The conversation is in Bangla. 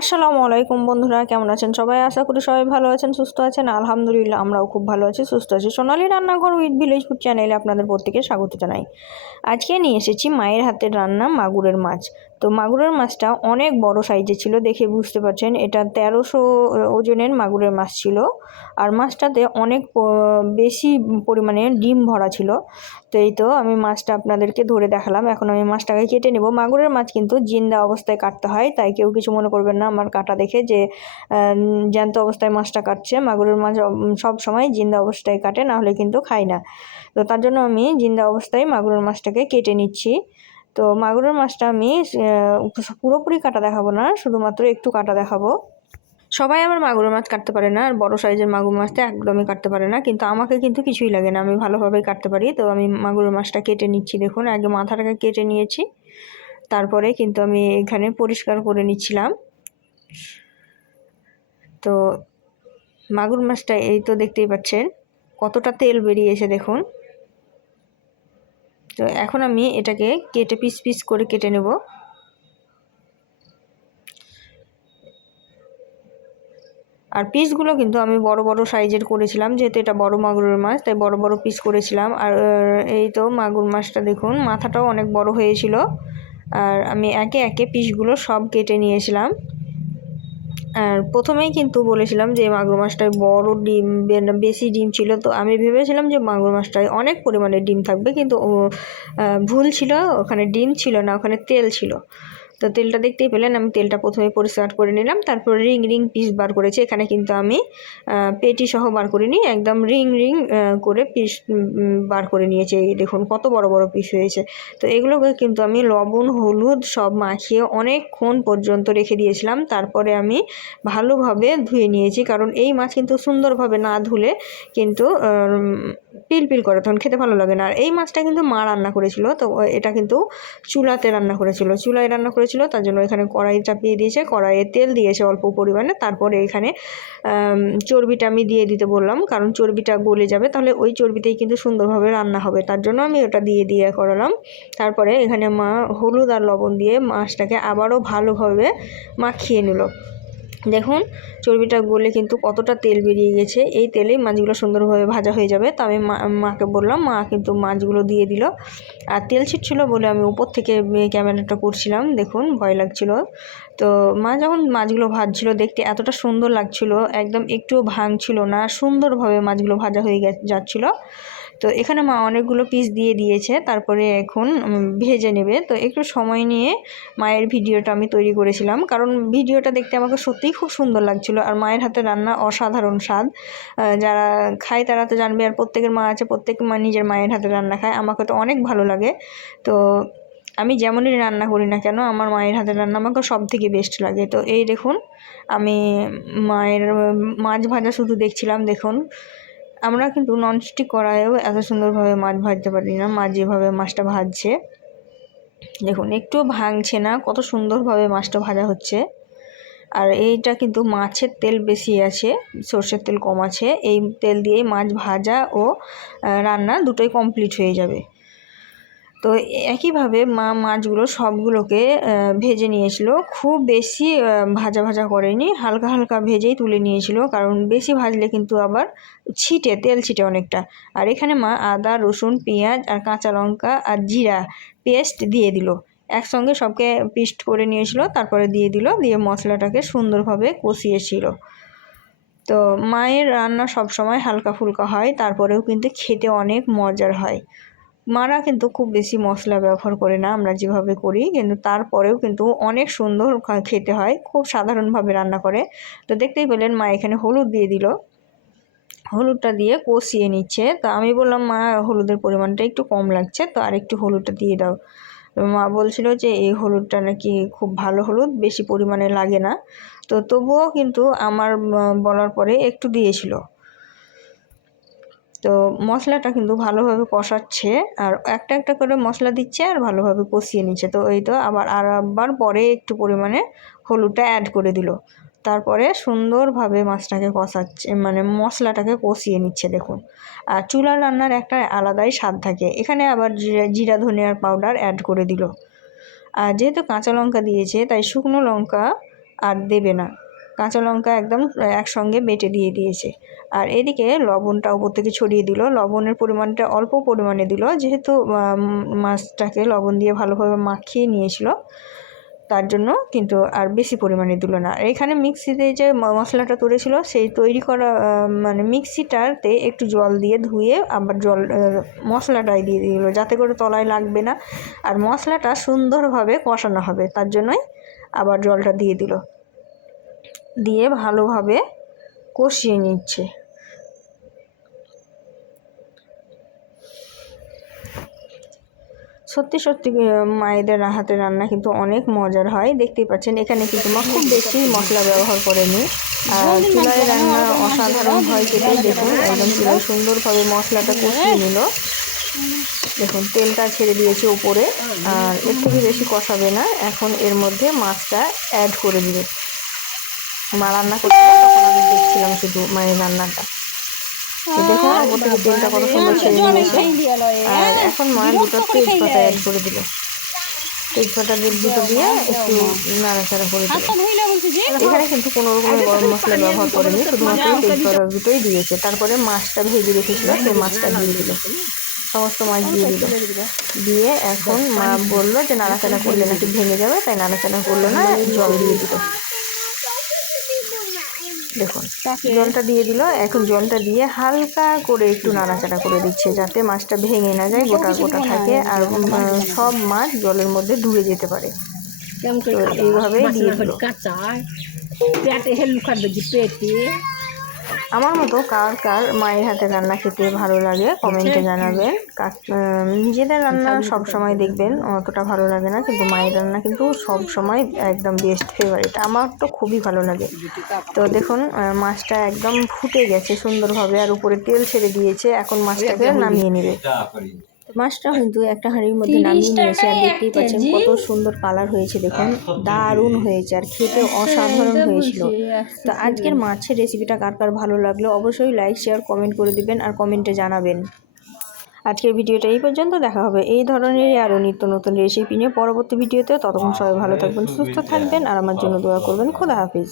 আসসালামু আলাইকুম বন্ধুরা, কেমন আছেন সবাই? আশা করি সবাই ভালো আছেন, সুস্থ আছেন। আলহামদুলিল্লাহ আমরাও খুব ভালো আছি, সুস্থ আছি। সোনালী রান্নাঘর উইথ ভিলেজ ফুড চ্যানেলে আপনাদের প্রত্যেকে স্বাগত জানাই। আজকে নিয়ে এসেছি মায়ের হাতের রান্না মাগুরের মাছ। তো মাগুরের মাছটা অনেক বড় সাইজের ছিল, দেখে বুঝতে পারছেন। এটা 1300 ওজনের মাগুরের মাছ ছিল। আর মাছটাতে অনেক বেশি পরিমাণে ডিম ভরা ছিল। তো এই তো আমি মাছটা আপনাদেরকে ধরে দেখালাম। এখন আমি মাছটাকে কেটে নেব। মাগুরের মাছ কিন্তু জিন্দা অবস্থায় কাটতে হয়, তাই কেউ কিছু মনে করবেন না আমার কাটা দেখে যে জ্যান্ত অবস্থায় মাছটা কাটছে। মাগুরের মাছ সব সময় জিন্দা অবস্থায় কাটে, না হলে কিন্তু খাই না। তো তার জন্য আমি জিন্দা অবস্থায় মাগুরের মাছটাকে কেটে নিচ্ছি। তো মাগুরের মাছটা আমি পুরোপুরি কাটা দেখাবো না, শুধুমাত্র একটু কাটা দেখাবো। সবাই আমার মাগুর মাছ কাটতে পারে না, আর বড় সাইজের মাগুর মাছটা একদমই কাটতে পারে না, কিন্তু আমাকে কিন্তু কিছুই লাগে না, আমি ভালোভাবে কাটতে পারি। তো আমি মাগুর মাছটা কেটে নিচ্ছি। দেখুন, আগে মাথাটাকে কেটে নিয়েছি, তারপরে কিন্তু আমি এখানে পরিষ্কার করে নিচ্ছিলাম। তো মাগুর মাছটা এই তো দেখতেই পাচ্ছেন কতটা তেল বেরিয়েছে, দেখুন। তো এখন আমি এটাকে কেটে পিস পিস করে কেটে নেব। আর পিসগুলো কিন্তু আমি বড় বড় সাইজের করেছিলাম, যেহেতু এটা বড় মাগুরের মাছ, তাই বড় বড় পিস করেছিলাম। আর এই তো মাগুর মাছটা দেখুন, মাথাটাও অনেক বড় হয়েছিল। আর আমি একে একে পিসগুলো সব কেটে নিয়েছিলাম। আর প্রথমেই কিন্তু বলেছিলাম যে মাগুর মাছটায় বড় ডিম, বেশি ডিম ছিল। তো আমি ভেবেছিলাম যে মাগুর মাছটায় অনেক পরিমাণে ডিম থাকবে, কিন্তু ভুল ছিল, ওখানে ডিম ছিল না, ওখানে তেল ছিল। তো তেলটা দেখতেই পেলেন, আমি তেলটা প্রথমে পরিষ্কার করে নিলাম, তারপর রিং রিং পিস বার করেছি। এখানে কিন্তু আমি পেটি সহ বার করিনি, একদম রিং রিং করে পিস বার করে নিয়েছি। এই দেখুন কত বড় বড় পিস হয়েছে। তো এগুলোকে কিন্তু আমি লবণ হলুদ সব মাখিয়ে অনেকক্ষণ পর্যন্ত রেখে দিয়েছিলাম। তারপরে আমি ভালোভাবে ধুয়ে নিয়েছি, কারণ এই মাছ কিন্তু সুন্দরভাবে না ধুলে কিন্তু পিল পিল করে, তখন খেতে ভালো লাগে না। আর এই মাছটা কিন্তু মা রান্না করেছিল, তো এটা কিন্তু চুলাতে রান্না করেছিল, চুলায় রান্না করেছিল। তার জন্য এখানে কড়াই চাপিয়ে দিয়েছে, কড়াইয়ে তেল দিয়েছে অল্প পরিমাণে। তারপরে এখানে চর্বিটা আমি দিয়ে দিতে বললাম, কারণ চর্বিটা গলে যাবে, তাহলে ওই চর্বিতেই কিন্তু সুন্দরভাবে রান্না হবে। তার জন্য আমি ওটা দিয়ে করালাম। তারপরে এখানে মা হলুদ আর লবণ দিয়ে মাছটাকে আবারও ভালোভাবে মাখিয়ে নিল। দেখুন চর্বিটা গলে কিন্তু কতটা তেল বেরিয়ে গেছে। এই তেলেই মাছগুলো সুন্দরভাবে ভাজা হয়ে যাবে। তো আমি মাকে বললাম, মা কিন্তু মাছগুলো দিয়ে দিল। আর তেল ছিটছিল বলে আমি উপর থেকে ক্যামেরাটা করছিলাম, দেখুন ভয় লাগছিল। তো মা যখন মাছগুলো ভাজছিল, দেখতে এতটা সুন্দর লাগছিল, একদম একটুও ভাঙছিল না, সুন্দরভাবে মাছগুলো ভাজা হয়ে যাচ্ছিল। তো এখানে মা অনেকগুলো পিস দিয়ে দিয়েছে, তারপরে এখন ভেজে নেবে। তো একটু সময় নিয়ে মায়ের ভিডিওটা আমি তৈরি করেছিলাম, কারণ ভিডিওটা দেখতে আমাকে সত্যিই খুব সুন্দর লাগছিল। আর মায়ের হাতে রান্না অসাধারণ স্বাদ, যারা খায় তারা তো জানবে। আর প্রত্যেকের মা আছে, প্রত্যেক মা নিজের মায়ের হাতে রান্না খায়, আমাকে তো অনেক ভালো লাগে। তো আমি যেমনই রান্না করি না কেন, আমার মায়ের হাতের রান্না আমাকে সব থেকে বেস্ট লাগে। তো এই দেখুন, আমি মায়ের মাছ ভাজা শুধু দেখছিলাম। দেখুন, আমরা কিন্তু ননস্টিক কড়াইয়েও এত সুন্দরভাবে মাছ ভাজতে পারি না, মা যেভাবে মাছটা ভাজছে দেখুন, একটুও ভাঙছে না, কত সুন্দরভাবে মাছটা ভাজা হচ্ছে। আর এইটা কিন্তু মাছের তেল বেশি আছে, সর্ষের তেল কম আছে। এই তেল দিয়েই মাছ ভাজা ও রান্না দুটোই কমপ্লিট হয়ে যাবে। তো একইভাবে মা মাছগুলো সবগুলোকে ভেজে নিয়েছিল, খুব বেশি ভাজা ভাজা করেনি, হালকা হালকা ভেজেই তুলে নিয়েছিল, কারণ বেশি ভাজলে কিন্তু আবার তেল ছিটে অনেকটা। আর এখানে মা আদা রসুন পেঁয়াজ আর কাঁচা লঙ্কা আর জিরা পেস্ট দিয়ে দিল, একসঙ্গে সবকে পেস্ট করে নিয়েছিল, তারপরে দিয়ে মশলাটাকে সুন্দরভাবে কষিয়েছিল। তো মায়ের রান্না সবসময় হালকা ফুলকা হয়, তারপরেও কিন্তু খেতে অনেক মজার হয়। মারা কিন্তু খুব বেশি মশলা ব্যবহার করে না, আমরা যেভাবে করি, কিন্তু তারপরেও কিন্তু অনেক সুন্দর খেতে হয়, খুব সাধারণভাবে রান্না করে। তো দেখতেই পেলেন মা এখানে হলুদ দিয়ে দিল, হলুদটা দিয়ে কষিয়ে নিচ্ছে। তো আমি বললাম, মা হলুদের পরিমাণটা একটু কম লাগছে, তো আর একটু হলুদটা দিয়ে দাও। মা বলছিল যে এই হলুদটা নাকি খুব ভালো হলুদ, বেশি পরিমাণে লাগে না। তো তবুও কিন্তু আমার বলার পরে একটু দিয়েছিল। তো মশলাটা কিন্তু ভালোভাবে কষাচ্ছে, আর একটা একটা করে মশলা দিচ্ছে আর ভালোভাবে কষিয়ে নিচ্ছে। তো এই তো আবার পরে একটু পরিমাণে হলুদটা অ্যাড করে দিল, তারপরে সুন্দরভাবে মাছটাকে কষাচ্ছে, মানে মশলাটাকে কষিয়ে নিচ্ছে। দেখুন, আর চুলার রান্নার একটা আলাদাই স্বাদ থাকে। এখানে আবার জিরা ধনিয়ার পাউডার অ্যাড করে দিল। আর যেহেতু কাঁচা লঙ্কা দিয়েছে, তাই শুকনো লঙ্কা আর দেবে না। কাঁচা লঙ্কা একদম একসঙ্গে বেটে দিয়ে দিয়েছে। আর এদিকে লবণটা উপর থেকে ছড়িয়ে দিল। লবণের পরিমাণটা অল্প পরিমাণে দিল, যেহেতু মাছটাকে লবণ দিয়ে ভালোভাবে মাখিয়ে নিয়েছিল, তার জন্য কিন্তু আর বেশি পরিমাণে দিল না। এখানে মিক্সিতে যে মশলাটা করেছিল সেই তৈরি করা মানে মিক্সিটাতে একটু জল দিয়ে ধুয়ে আবার মশলাটাই দিয়ে দিল, যাতে করে তলায় লাগবে না আর মশলাটা সুন্দরভাবে কষানো হবে, তার জন্যই আবার জলটা দিয়ে দিল। দিয়ে ভালোভাবে কষিয়ে নিচ্ছে। সত্যি সত্যি মায়েদের হাতের রান্না কিন্তু অনেক মজার হয়। দেখতেই পাচ্ছেন এখানে কিন্তু মা খুব বেশি মশলা ব্যবহার করেনি। আর চুলায় রান্না অসাধারণ হয় খেতে। দেখুন একদম চুলায় সুন্দরভাবে মশলাটা কষিয়ে নিল। দেখুন তেলটা ছেড়ে দিয়েছে উপরে, আর এর থেকে বেশি কষাবে না। এখন এর মধ্যে মাছটা অ্যাড করে দিবে। মা রান্না করছিল তখন আমি দেখছিলাম শুধু মায়ের রান্নাটা। দেখুন ওপর থেকে তেলটা কত সুন্দর ছেড়ে দিয়েছে। আর এখন মা দুটো তেজপাতা অ্যাড করে দিল। তেজপাতা দুটো দিয়ে একটু নাড়াচাড়া করে দিল। এখানে কিন্তু কোনো রকমের গরম মশলা ব্যবহার করেনি, শুধুমাত্র তেজপাতা দুটোই দিয়েছে। তারপরে মাছটা ভেজে রেখেছিল, সেই মাছটা দিয়ে দিল, সমস্ত মাছ দিয়ে দিল। দিয়ে এখন মা বললো যে নাড়াচাড়া করলে নাকি ভেঙে যাবে, তাই নাড়াচাড়া করলো না, জল দিয়ে দিল। দেখুন জলটা দিয়ে দিল। এখন জলটা দিয়ে হালকা করে একটু নাড়াচাড়া করে দিচ্ছে, যাতে মাছটা ভেঙে না যায়, গোটা গোটা থাকে আর সব মাছ জলের মধ্যে ডুবে যেতে পারে। তো এইভাবেই দিয়ে দিল। আমার মতো কার কার মায়ের হাতে রান্না খেতে ভালো লাগে কমেন্টে জানাবেন। নিজেদের রান্না সব সময় দেখবেন অতটা ভালো লাগে না, কিন্তু মায়ের রান্না কিন্তু সব সময় একদম বেস্ট ফেভারিট। আমার তো খুবই ভালো লাগে। তো দেখুন মাছটা একদম ফুটে গেছে সুন্দরভাবে, আর উপরে তেল ছেড়ে দিয়েছে। এখন মাছটাকে নামিয়ে নেবে। মাছটা কিন্তু একটা হাঁড়ির মধ্যে নামিয়ে নিয়েছে, আর দেখতেই পাচ্ছেন কত সুন্দর কালার হয়েছে। দেখুন দারুণ হয়েছে আর খেতে অসাধারণ হয়েছিল। তো আজকের মাছের রেসিপিটা কার কার ভালো লাগলো অবশ্যই লাইক শেয়ার কমেন্ট করে দিবেন আর কমেন্টে জানাবেন। আজকের ভিডিওটা এই পর্যন্ত। দেখা হবে এই ধরনের আরও নিত্য নতুন রেসিপি নিয়ে পরবর্তী ভিডিওতে। ততক্ষণ সবাই ভালো থাকবেন, সুস্থ থাকবেন আর আমার জন্য দোয়া করবেন। খোদা হাফিজ।